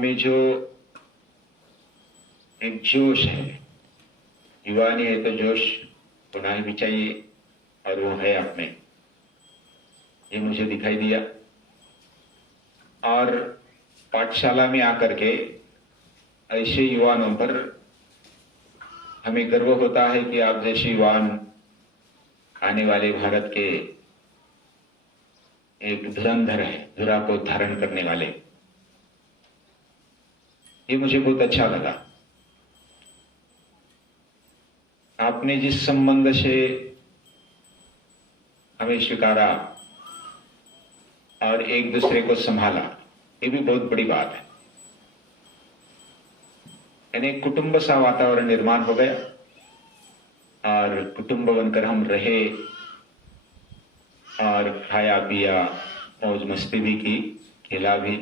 में जो एक जोश है, युवा नहीं है तो जोश होना भी चाहिए, और वो है आप में, ये मुझे दिखाई दिया। और पाठशाला में आकर के ऐसे युवाओं पर हमें गर्व होता है कि आप जैसे युवान आने वाले भारत के एक धुरंधर है, धुरा को धारण करने वाले। ये मुझे बहुत अच्छा लगा। आपने जिस संबंध से हमें स्वीकारा और एक दूसरे को संभाला, ये भी बहुत बड़ी बात है। यानी कुटुंब सा वातावरण निर्माण हो गया और कुटुंब बनकर हम रहे और खाया पिया, मौज मस्ती भी की, खेला भी,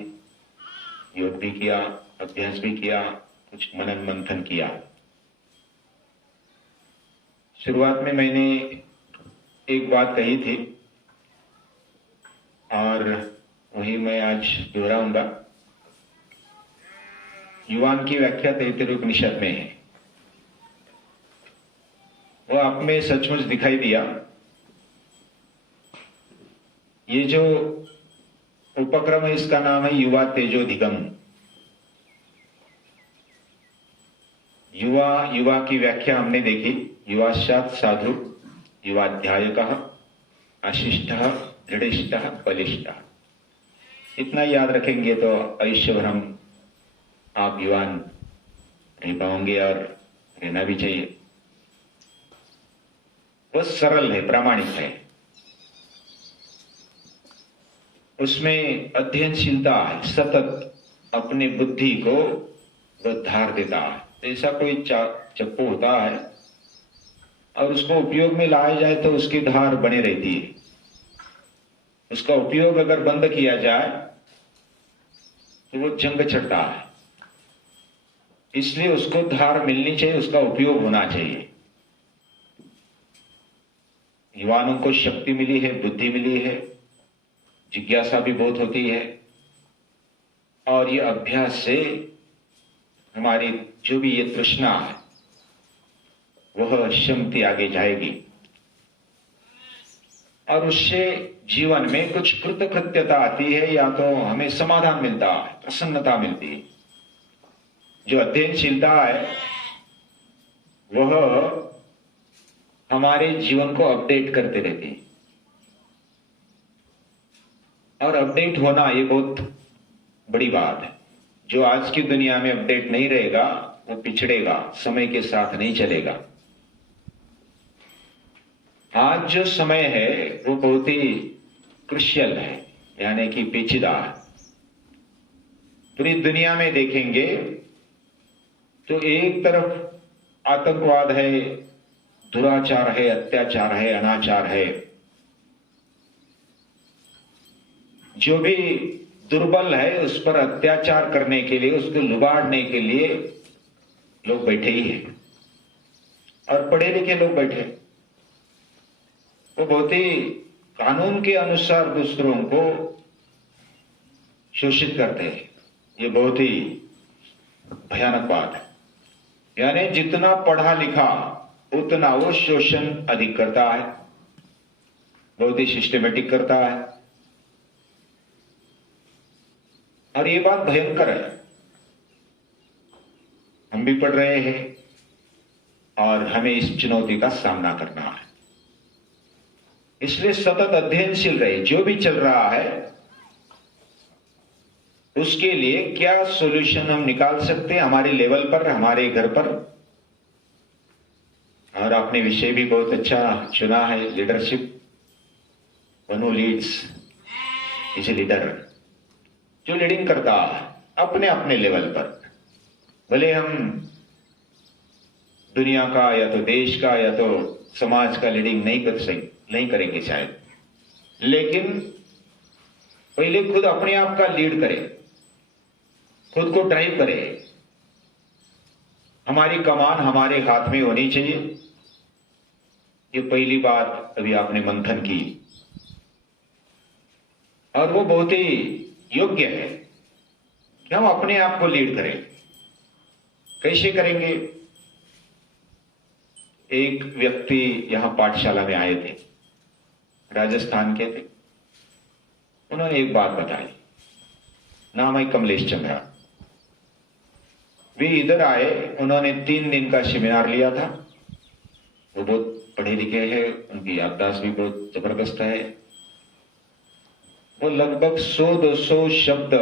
योग भी किया, अभ्यास भी किया, कुछ मनन मंथन किया। शुरुआत में मैंने एक बात कही थी और वही मैं आज दोहराऊंगा। युवान की व्याख्या तैत्तिरीय उपनिषद में है। वो आप में सचमुच दिखाई दिया। ये जो उपक्रम है इसका नाम है युवा तेजोधिगम। युवा की व्याख्या हमने देखी। युवाशात साधु, युवाध्यायकः, अशिष्टः, दृढ़िष्टः, बलिष्ठः। इतना याद रखेंगे तो आयुष्य भर हम आप युवान रह पाओगे, और रहना भी चाहिए। वह सरल है, प्रामाणिक है, उसमें अध्ययनशीलता है, सतत अपने बुद्धि को वह धार देता है। ऐसा कोई चप्पू होता है और उसको उपयोग में लाया जाए तो उसकी धार बनी रहती है। उसका उपयोग अगर बंद किया जाए तो वो जंग चढ़ता है। इसलिए उसको धार मिलनी चाहिए, उसका उपयोग होना चाहिए। युवाओं को शक्ति मिली है, बुद्धि मिली है, जिज्ञासा भी बहुत होती है, और ये अभ्यास से हमारी जो भी ये तृष्णा है वह शमती आगे जाएगी, और उससे जीवन में कुछ कृतकृत्यता आती है, या तो हमें समाधान मिलता है, प्रसन्नता मिलती है। जो अध्ययनशीलता है वह हमारे जीवन को अपडेट करते रहती है, और अपडेट होना ये बहुत बड़ी बात है। जो आज की दुनिया में अपडेट नहीं रहेगा वो पिछड़ेगा, समय के साथ नहीं चलेगा। आज जो समय है वो बहुत ही क्रुशियल है, यानी कि पेचीदा है। पूरी दुनिया में देखेंगे तो एक तरफ आतंकवाद है, दुराचार है, अत्याचार है, अनाचार है। जो भी दुर्बल है उस पर अत्याचार करने के लिए, उसको लुबाड़ने के लिए लोग बैठे ही हैं, और पढ़े लिखे लोग बैठे। वो बहुत ही कानून के अनुसार दूसरों को शोषित करते हैं। ये बहुत ही भयानक बात है। यानी जितना पढ़ा लिखा उतना वो शोषण अधिक करता है, बहुत ही सिस्टमेटिक करता है, और ये बात भयंकर है। हम भी पढ़ रहे हैं और हमें इस चुनौती का सामना करना है। इसलिए सतत अध्ययनशील रहे। जो भी चल रहा है उसके लिए क्या सॉल्यूशन हम निकाल सकते हैं हमारे लेवल पर, हमारे घर पर। और आपने विषय भी बहुत अच्छा चुना है, leadership. One who leads is a leader. जो लीडिंग करता है अपने अपने लेवल पर, भले हम दुनिया का या तो देश का या तो समाज का लीडिंग नहीं करेंगे शायद, लेकिन पहले खुद अपने आप का लीड करें, खुद को ड्राइव करें। हमारी कमान हमारे हाथ में होनी चाहिए। ये पहली बात अभी आपने मंथन की, और वो बहुत ही योग्य है कि हम अपने आप को लीड करें। कैसे करेंगे? एक व्यक्ति यहां पाठशाला में आए थे, राजस्थान के थे। उन्होंने एक बात बताई। नाम है कमलेश चंद्रा। वे इधर आए, उन्होंने 3 दिन का सेमिनार लिया था। वो बहुत पढ़े लिखे हैं, उनकी याददाश्त भी बहुत जबरदस्त है। वो लगभग 100-200 शब्द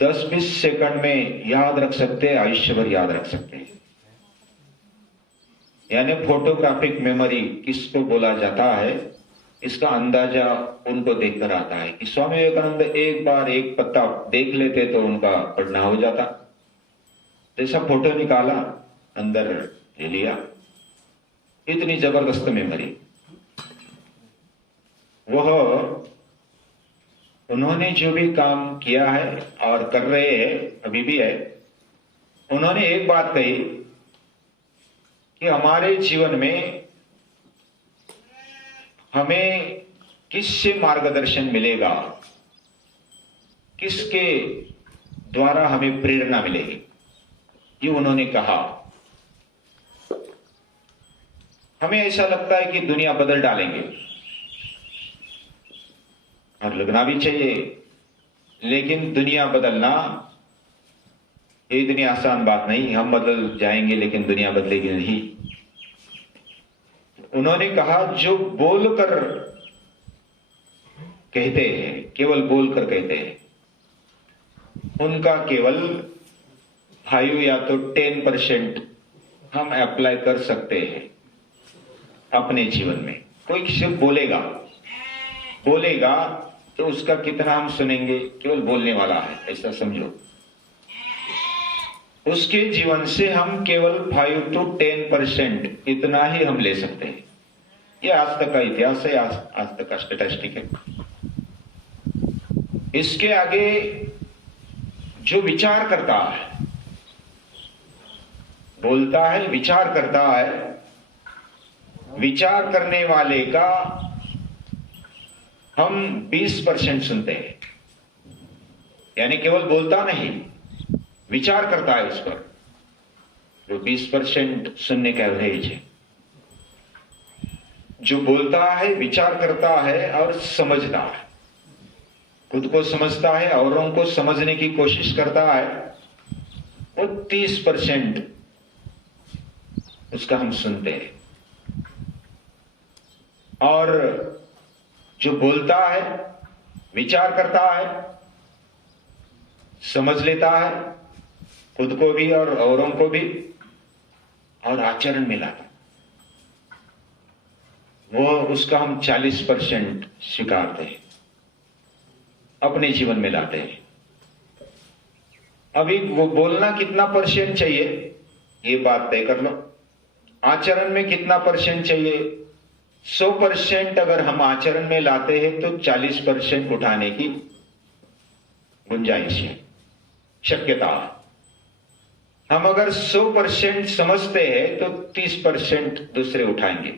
10-20 सेकंड में याद रख सकते हैं, आयुष्य भर याद रख सकते हैं। यानी फोटोग्राफिक मेमोरी किसको बोला जाता है, इसका अंदाजा उनको देखकर आता है कि स्वामी विवेकानंद एक बार एक पत्ता देख लेते तो उनका पढ़ना हो जाता। जैसा फोटो निकाला, अंदर ले लिया। इतनी जबरदस्त मेमोरी। वह उन्होंने जो भी काम किया है और कर रहे हैं, अभी भी है, उन्होंने एक बात कही कि हमारे जीवन में हमें किससे मार्गदर्शन मिलेगा, किसके द्वारा हमें प्रेरणा मिलेगी, ये उन्होंने कहा। हमें ऐसा लगता है कि दुनिया बदल डालेंगे, और लगना भी चाहिए, लेकिन दुनिया बदलना ये इतनी आसान बात नहीं। हम बदल जाएंगे लेकिन दुनिया बदलेगी नहीं। उन्होंने कहा जो बोलकर कहते हैं, केवल बोलकर कहते हैं, उनका केवल 5 या तो 10% हम अप्लाई कर सकते हैं अपने जीवन में। कोई सिर्फ बोलेगा तो उसका कितना हम सुनेंगे, केवल बोलने वाला है ऐसा समझो। उसके जीवन से हम केवल 5-10% इतना ही हम ले सकते हैं। यह आज तक का इतिहास है, आज तक का स्टैटिस्टिक है। इसके आगे जो विचार करता है, बोलता है, विचार करता है, विचार करने वाले का हम 20% सुनते हैं। यानी केवल बोलता नहीं, विचार करता है उस पर, जो 20% सुनने का एवरेज है। जो बोलता है, विचार करता है और समझता है, खुद को समझता है, औरों को समझने की कोशिश करता है, वो 30% उसका हम सुनते हैं। और जो बोलता है, विचार करता है, समझ लेता है, खुद को भी और औरों को भी, और आचरण में लाता, वो उसका हम 40% स्वीकारते हैं, अपने जीवन में लाते हैं। अभी वो बोलना कितना % चाहिए ये बात तय कर लो। आचरण में कितना % चाहिए? 100% अगर हम आचरण में लाते हैं तो 40% उठाने की गुंजाइश है, शक्यता है। हम अगर 100% समझते हैं तो 30% दूसरे उठाएंगे।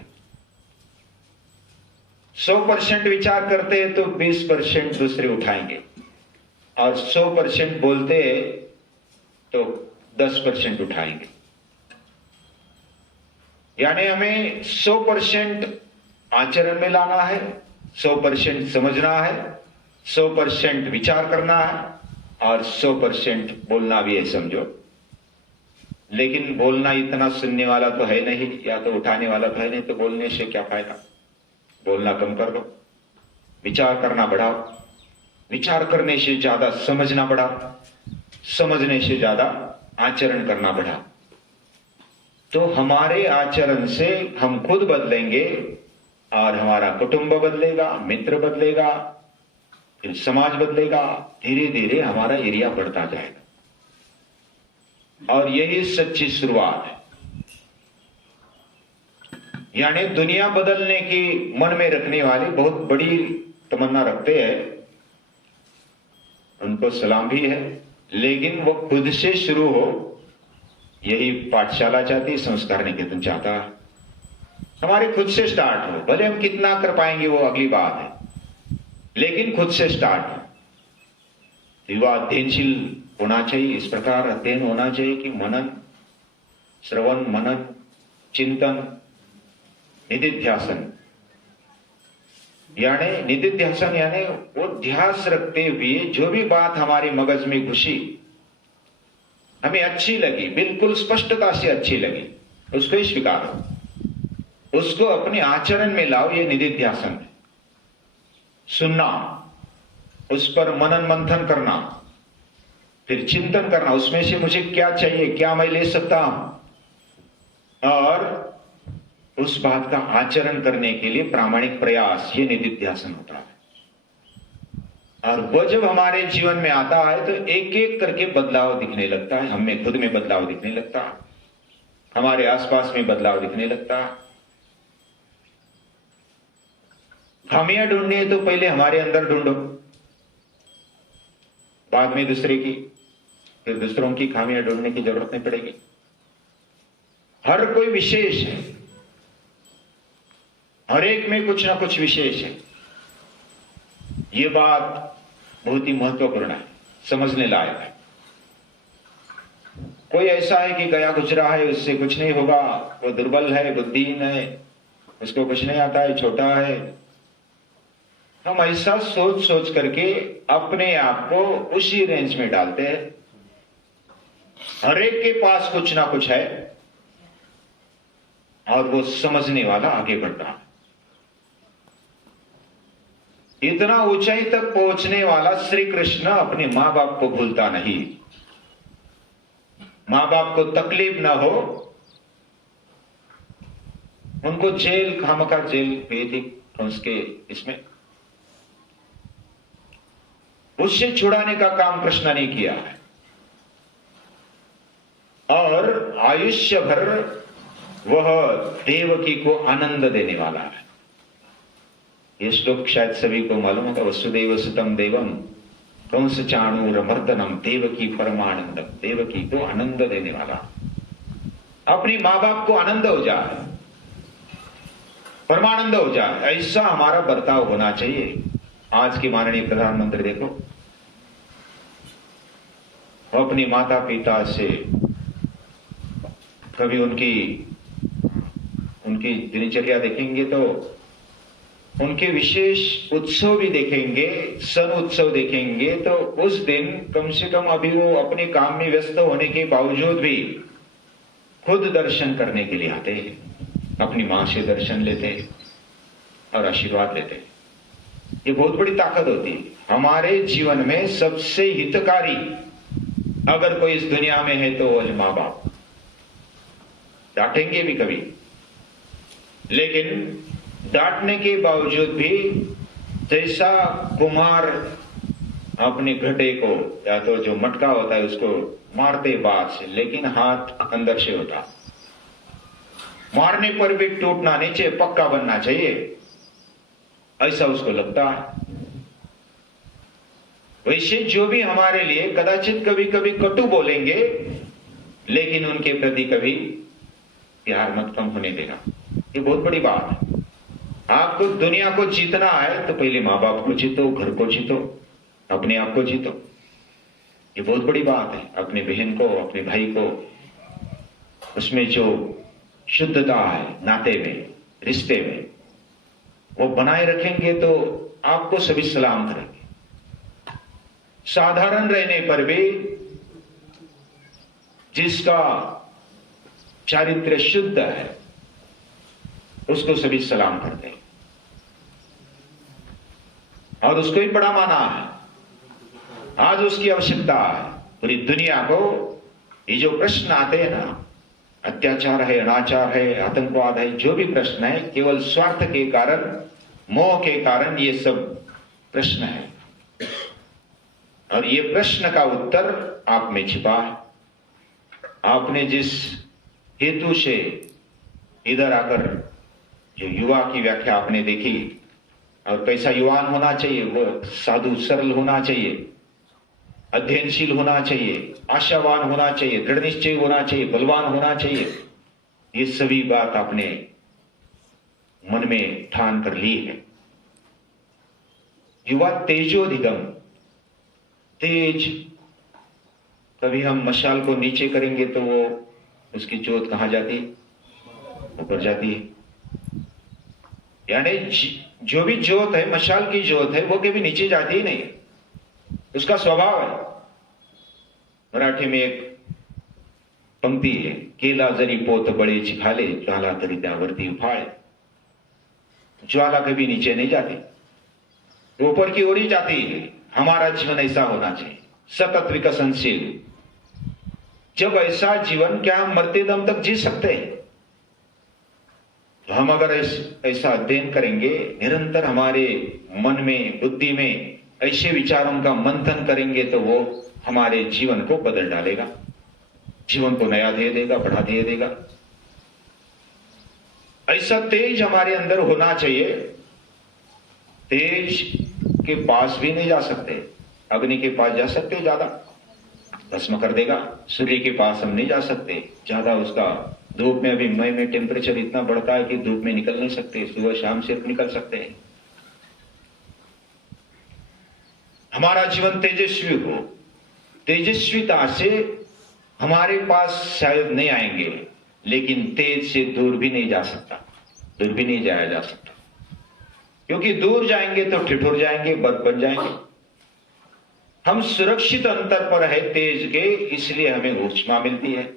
100% विचार करते हैं तो 20% दूसरे उठाएंगे, और 100% बोलते हैं तो 10% उठाएंगे। यानी हमें 100% आचरण में लाना है, 100% समझना है, 100% विचार करना है, और 100% बोलना भी है समझो। लेकिन बोलना इतना सुनने वाला तो है नहीं, या तो उठाने वाला तो है नहीं, तो बोलने से क्या फायदा? बोलना कम कर दो, विचार करना बढ़ाओ, विचार करने से ज्यादा समझना बढ़ाओ, समझने से ज्यादा आचरण करना बढ़ाओ। तो हमारे आचरण से हम खुद बदलेंगे, और हमारा कुटुंब बदलेगा, मित्र बदलेगा, फिर समाज बदलेगा, धीरे धीरे हमारा एरिया बढ़ता जाएगा। और यही सच्ची शुरुआत है। यानी दुनिया बदलने की मन में रखने वाले बहुत बड़ी तमन्ना रखते हैं, उनको सलाम भी है, लेकिन वो खुद से शुरू हो, यही पाठशाला चाहती, संस्कार निकेतन चाहता है। हमारे खुद से स्टार्ट हो, भले हम कितना कर पाएंगे वो अगली बात है, लेकिन खुद से स्टार्ट हो। युवा अध्ययनशील होना चाहिए। इस प्रकार अध्ययन होना चाहिए कि मनन, श्रवण, मनन, चिंतन, निधिध्यासन, यानी निधिध्यासन यानी वो ध्यास रखते हुए जो भी बात हमारे मगज में घुसी, हमें अच्छी लगी, बिल्कुल स्पष्टता से अच्छी लगी, उसको ही स्वीकारो, उसको अपने आचरण में लाओ। ये निधिध्यासन है। सुनना, उस पर मनन मंथन करना, फिर चिंतन करना, उसमें से मुझे क्या चाहिए, क्या मैं ले सकता हूं, और उस बात का आचरण करने के लिए प्रामाणिक प्रयास, ये निधिध्यासन होता है। और वह जब हमारे जीवन में आता है तो एक एक करके बदलाव दिखने लगता है। हमें खुद में बदलाव दिखने लगता है, हमारे आसपास में बदलाव दिखने लगता है। खामियां ढूंढनी है तो पहले हमारे अंदर ढूंढो, बाद में दूसरे की, फिर दूसरों की खामियां ढूंढने की जरूरत नहीं पड़ेगी। हर कोई विशेष है, हर एक में कुछ ना कुछ विशेष है। ये बात बहुत ही महत्वपूर्ण है, समझने लायक है। कोई ऐसा है कि गया गुजरा है, उससे कुछ नहीं होगा, वो दुर्बल है, बुद्धिहीन है, उसको कुछ नहीं आता है, छोटा है। हम ऐसा सोच सोच करके अपने आप को उसी रेंज में डालते हैं। हर एक के पास कुछ ना कुछ है और वो समझने वाला आगे बढ़ता है। इतना ऊंचाई तक पहुंचने वाला श्री कृष्ण अपने मां बाप को भूलता नहीं। मां बाप को तकलीफ ना हो, उनको जेल, खामखा जेल गई थी कंस के इसमें, उससे छुड़ाने का काम कृष्ण ने किया है। और आयुष्य भर वह देवकी को आनंद देने वाला है। ये श्लोक शायद सभी को मालूम होगा। वसुदेव सुतम देवम कंस चाणूर मर्दनम देवकी परमानंदम, देवकी को आनंद देने वाला। अपनी मां बाप को आनंद हो जाए, परमानंद हो जाए, ऐसा हमारा बर्ताव होना चाहिए। आज के माननीय प्रधानमंत्री देखो, अपनी माता पिता से कभी उनकी दिनचर्या देखेंगे तो उनके विशेष उत्सव भी देखेंगे, सन उत्सव देखेंगे, तो उस दिन कम से कम अभी वो अपने काम में व्यस्त होने के बावजूद भी खुद दर्शन करने के लिए आते हैं, अपनी मां से दर्शन लेते हैं और आशीर्वाद लेते हैं। ये बहुत बड़ी ताकत होती है। हमारे जीवन में सबसे हितकारी अगर कोई इस दुनिया में है तो वो है मां बाप। डांटेंगे भी कभी, लेकिन डांटने के बावजूद भी जैसा कुम्हार अपने घड़े को या तो जो मटका होता है उसको मारते बाहर से, लेकिन हाथ अंदर से होता, मारने पर भी टूटना नहीं चाहिए, पक्का बनना चाहिए, ऐसा उसको लगता है। वैसे जो भी हमारे लिए कदाचित कभी कभी कटु बोलेंगे, लेकिन उनके प्रति कभी प्यार मत कम होने देना। ये बहुत बड़ी बात है। आपको दुनिया को जीतना है तो पहले मां बाप को जीतो, घर को जीतो, अपने आप को जीतो। ये बहुत बड़ी बात है। अपने बहन को, अपने भाई को, उसमें जो शुद्धता है नाते में, रिश्ते में, वो बनाए रखेंगे तो आपको सभी सलाम करेंगे। साधारण रहने पर भी जिसका चारित्र्य शुद्ध है उसको सभी सलाम करते हैं और उसको ही बड़ा माना है। आज उसकी आवश्यकता है। पूरी दुनिया को ये जो प्रश्न आते हैं ना, अत्याचार है, अनाचार है, आतंकवाद है, जो भी प्रश्न है, केवल स्वार्थ के कारण, मोह के कारण ये सब प्रश्न है। और ये प्रश्न का उत्तर आप में छिपा है। आपने जिस हेतु से इधर आकर जो युवा की व्याख्या आपने देखी, और कैसा युवान होना चाहिए, वो साधु सरल होना चाहिए, अध्ययनशील होना चाहिए, आशावान होना चाहिए, दृढ़ निश्चय होना चाहिए, बलवान होना चाहिए, ये सभी बात आपने मन में ठान कर ली है। युवा तेजोधिगम, तेज, कभी हम मशाल को नीचे करेंगे तो वो उसकी जोत कहां जाती है? ऊपर जाती है। यानी जो भी जोत है, मशाल की जोत है, वो कभी नीचे जाती ही नहीं, उसका स्वभाव है। मराठी में एक पंक्ति है, केला जरी पोत बड़े चिखाले, ज्वाला तरी त्यावरती उफाळे। ज्वाला कभी नीचे नहीं जाती, वो ऊपर की ओर ही जाती है। हमारा जीवन ऐसा होना चाहिए, सतत विकसनशील। जब ऐसा जीवन, क्या हम मरते दम तक जी सकते हैं? तो हम अगर ऐसा अध्ययन करेंगे, निरंतर हमारे मन में, बुद्धि में ऐसे विचारों का मंथन करेंगे, तो वो हमारे जीवन को बदल डालेगा, जीवन को नया दे देगा, बढ़ा दे देगा। ऐसा तेज हमारे अंदर होना चाहिए। तेज के पास भी नहीं जा सकते, अग्नि के पास जा सकते ज्यादा, भस्म कर देगा। सूर्य के पास हम नहीं जा सकते ज्यादा, उसका धूप में, अभी मई में टेम्परेचर इतना बढ़ता है कि धूप में निकल नहीं सकते, सुबह शाम सिर्फ निकल सकते हैं। हमारा जीवन तेजस्वी हो, तेजस्विता से हमारे पास शायद नहीं आएंगे, लेकिन तेज से दूर भी नहीं जा सकता, दूर भी नहीं जाया जा सकता, क्योंकि दूर जाएंगे तो ठिठुर जाएंगे, बद बन जाएंगे। हम सुरक्षित अंतर पर है तेज के, इसलिए हमें ऊष्मा मिलती है,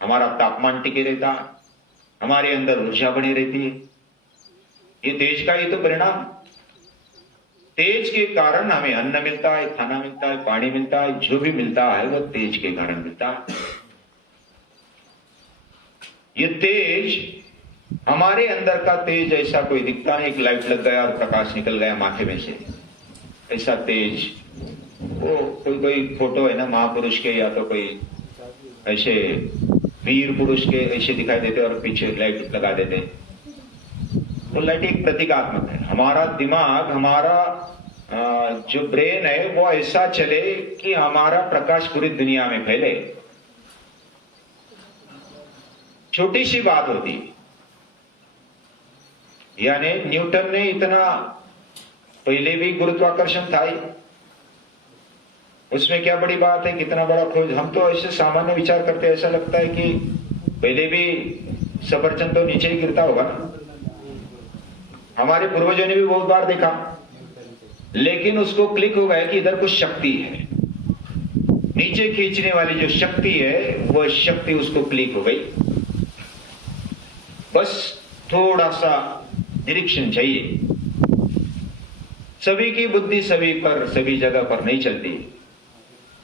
हमारा तापमान टिके रहता, हमारे अंदर ऊर्जा बनी रहती है। ये तेज का ही तो परिणाम। तेज के कारण हमें अन्न मिलता है, खाना मिलता है, पानी मिलता है, जो भी मिलता है वो तेज के कारण मिलता है। ये तेज, हमारे अंदर का तेज ऐसा कोई दिखता नहीं, एक लाइट लग गया और प्रकाश निकल गया माथे में से, ऐसा तेज। वो कोई फोटो है ना महापुरुष के, या तो कोई ऐसे वीर पुरुष के ऐसे दिखाई देते और पीछे लाइट लगा देते। तो लाइट एक प्रतीकात्मक है। हमारा दिमाग, हमारा जो ब्रेन है वो ऐसा चले कि हमारा प्रकाश पूरी दुनिया में फैले। छोटी सी बात होती है, यानी न्यूटन ने इतना, पहले भी गुरुत्वाकर्षण था ही, उसमें क्या बड़ी बात है, कितना बड़ा खोज। हम तो ऐसे सामान्य विचार करते हैं, ऐसा लगता है कि पहले भी सफरचंद तो नीचे ही गिरता होगा ना, हमारे पूर्वजों ने भी बहुत बार देखा, लेकिन उसको क्लिक हो गया कि इधर कुछ शक्ति है, नीचे खींचने वाली जो शक्ति है वो शक्ति उसको क्लिक हो गई। बस थोड़ा सा निरीक्षण चाहिए। सभी की बुद्धि सभी पर, सभी जगह पर नहीं चलती,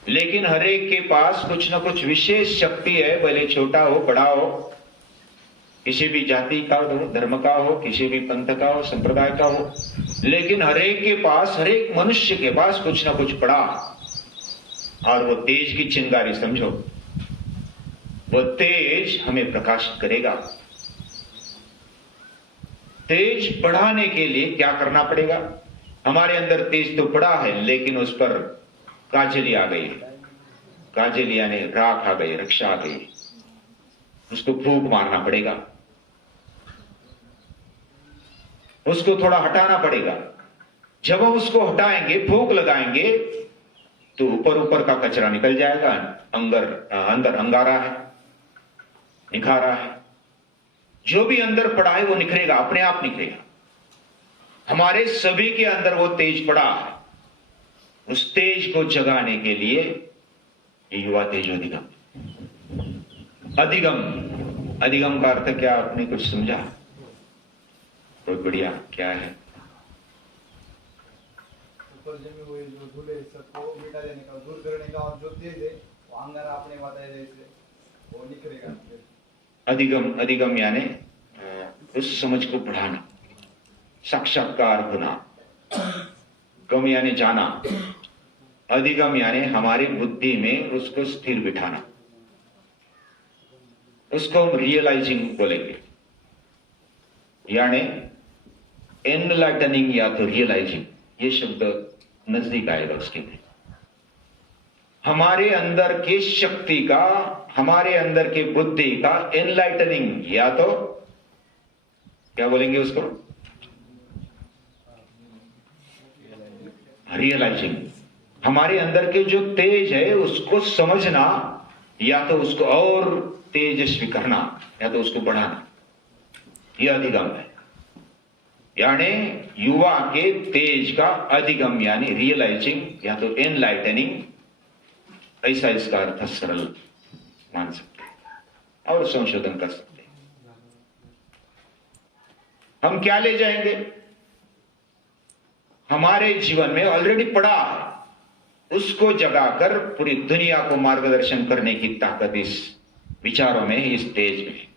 लेकिन हर एक के पास कुछ ना कुछ विशेष शक्ति है, भले छोटा हो बड़ा हो, किसी भी जाति का हो, धर्म का हो, किसी भी पंथ का हो, संप्रदाय का हो, लेकिन हर एक के पास, हर एक मनुष्य के पास कुछ ना कुछ पड़ा, और वो तेज की चिंगारी समझो, वो तेज हमें प्रकाशित करेगा। तेज बढ़ाने के लिए क्या करना पड़ेगा? हमारे अंदर तेज तो पड़ा है, लेकिन उस पर काजली आ गई, काजली यानी राख आ गई, रक्षा आ गई, उसको फूंक मारना पड़ेगा, उसको थोड़ा हटाना पड़ेगा। जब हम उसको हटाएंगे, फूंक लगाएंगे, तो ऊपर ऊपर का कचरा निकल जाएगा, अंदर अंगारा है, निखारा है, जो भी अंदर पड़ा है वो निखरेगा, अपने आप निखरेगा। हमारे सभी के अंदर वो तेज पड़ा है, उस तेज को जगाने के लिए ये युवा तेजोधिगम। अधिगम, अधिगम का अर्थ क्या, आपने कुछ समझा? बहुत बढ़िया। क्या है? ऊपर जमी हुई जो धूल है सबको मिटा देने का, दूर करने का, और जो तेज है वो अंगारा आपने बताया जैसे वो निकलेगा। अधिगम, अधिगम यानी उस समझ को बढ़ाना, साक्षात्कार होना। गम यानी जाना, अधिगम यानी हमारी बुद्धि में उसको स्थिर बिठाना, उसको हम रियलाइजिंग बोलेंगे, यानी एनलाइटनिंग या तो रियलाइजिंग, ये शब्द नजदीक आएगा उसके लिए। हमारे अंदर की शक्ति का, हमारे अंदर की बुद्धि का एनलाइटनिंग, या तो क्या बोलेंगे उसको, रियलाइजिंग। हमारे अंदर के जो तेज है उसको समझना, या तो उसको और तेजस्वी करना, या तो उसको बढ़ाना, यह अधिगम है। यानी युवा के तेज का अधिगम, यानी रियलाइजिंग या तो एनलाइटनिंग, ऐसा इसका अर्थ सरल मान सकते हैं और संशोधन कर सकते हैं। हम क्या ले जाएंगे? हमारे जीवन में ऑलरेडी पड़ा है, उसको जगाकर पूरी दुनिया को मार्गदर्शन करने की ताकत इस विचारों में, इस तेज में।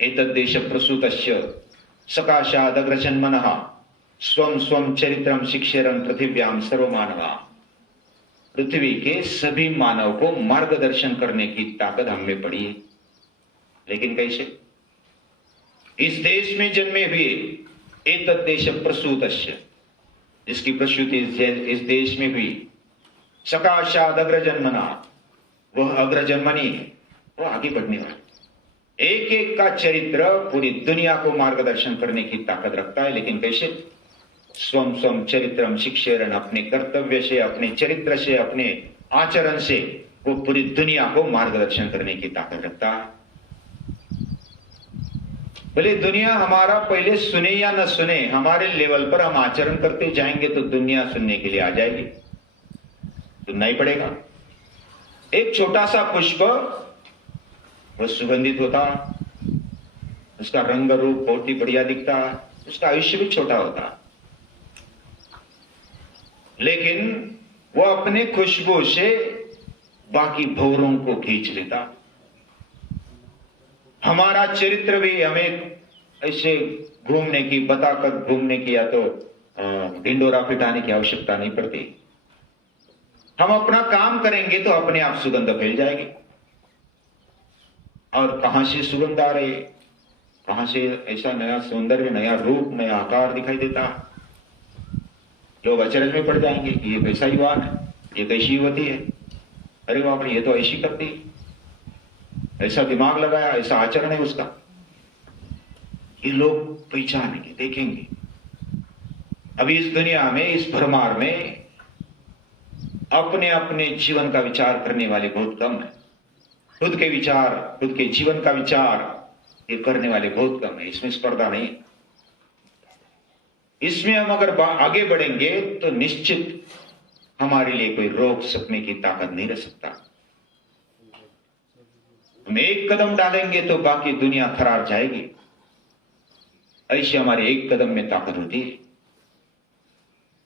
एतद्देश प्रसूतस्य सकाशादग्रजन्मनः स्वं स्वं चरित्रम शिक्षेरन पृथिव्याम सर्वमानवा। पृथ्वी के सभी मानव को मार्गदर्शन करने की ताकत हम में पड़ी है। लेकिन कैसे? इस देश में जन्मे हुए एतद्देश प्रसूतस्य, जिसकी प्रसूति इस देश में हुई, सकाशाद अग्रजन्मना, वह अग्रजन्मनी है, वो आगे बढ़ने वाला। एक एक का चरित्र पूरी दुनिया को मार्गदर्शन करने की ताकत रखता है। लेकिन कैसे? स्वम स्वम चरित्रम शिक्षेरन, अपने कर्तव्य से, अपने चरित्र से, अपने आचरण से वो पूरी दुनिया को मार्गदर्शन करने की ताकत रखता है। भले दुनिया हमारा पहले सुने या न सुने, हमारे लेवल पर हम आचरण करते जाएंगे तो दुनिया सुनने के लिए आ जाएगी, सुनना ही पड़ेगा। एक छोटा सा पुष्प वो सुगंधित होता, उसका रंग रूप बहुत ही बढ़िया दिखता, उसका आयुष्य भी छोटा होता, लेकिन वो अपने खुशबू से बाकी भौरों को खींच लेता। हमारा चरित्र भी हमें ऐसे घूमने की, बताकर घूमने की या तो ढिंडोरा पिटाने की आवश्यकता नहीं पड़ती। हम अपना काम करेंगे तो अपने आप सुगंध फैल जाएगी। और कहां से सुगंध आ रही, कहां से ऐसा नया सौंदर्य, नया रूप, नया आकार दिखाई देता, लोग अचरज में पड़ जाएंगे कि ये कैसा युवान है, ये कैसी युवती है, अरे बाप रे ये तो ऐसी करती, ऐसा दिमाग लगाया, ऐसा आचरण है उसका। ये लोग पहचानेंगे, देखेंगे। अभी इस दुनिया में, इस भरमार में अपने अपने जीवन का विचार करने वाले बहुत कम है। खुद के विचार, खुद के जीवन का विचार ये करने वाले बहुत कम है। इसमें स्पर्धा नहीं है। इसमें हम अगर आगे बढ़ेंगे तो निश्चित हमारे लिए कोई रोक सकने की ताकत नहीं रह सकता। हम एक कदम डालेंगे तो बाकी दुनिया थरार जाएगी। ऐसे हमारे एक कदम में ताकत होती है।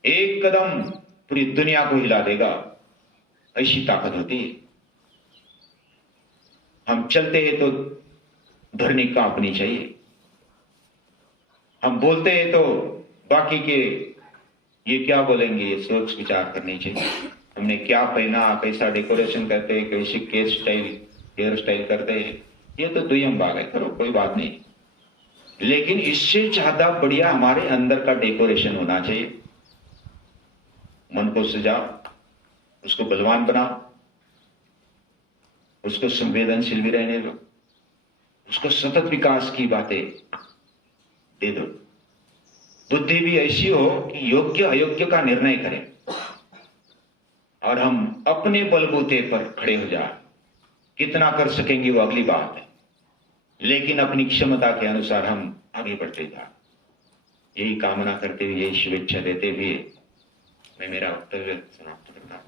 एक कदम पूरी दुनिया को हिला देगा, ऐसी ताकत होती है। हम चलते हैं तो धरनी कांपनी चाहिए। हम बोलते हैं तो बाकी के ये क्या बोलेंगे, ये सोच विचार करनी चाहिए। हमने क्या पहना, कैसा डेकोरेशन करते हैं, कैसी हेयर स्टाइल करते हैं, ये तो दुय्यम भाग है, करो कोई बात नहीं। लेकिन इससे ज्यादा बढ़िया हमारे अंदर का डेकोरेशन होना चाहिए। मन को सजाओ, उसको बलवान बनाओ, उसको संवेदनशील भी रहने दो, उसको सतत विकास की बातें दे दो। बुद्धि भी ऐसी हो कि योग्य अयोग्य का निर्णय करें और हम अपने बलबूते पर खड़े हो जाए। कितना कर सकेंगे वो अगली बात है, लेकिन अपनी क्षमता के अनुसार हम आगे बढ़ते जाए। यही कामना करते हुए, यही शुभेच्छा देते हुए मैं मेरा वक्तव्य समाप्त करता हूं।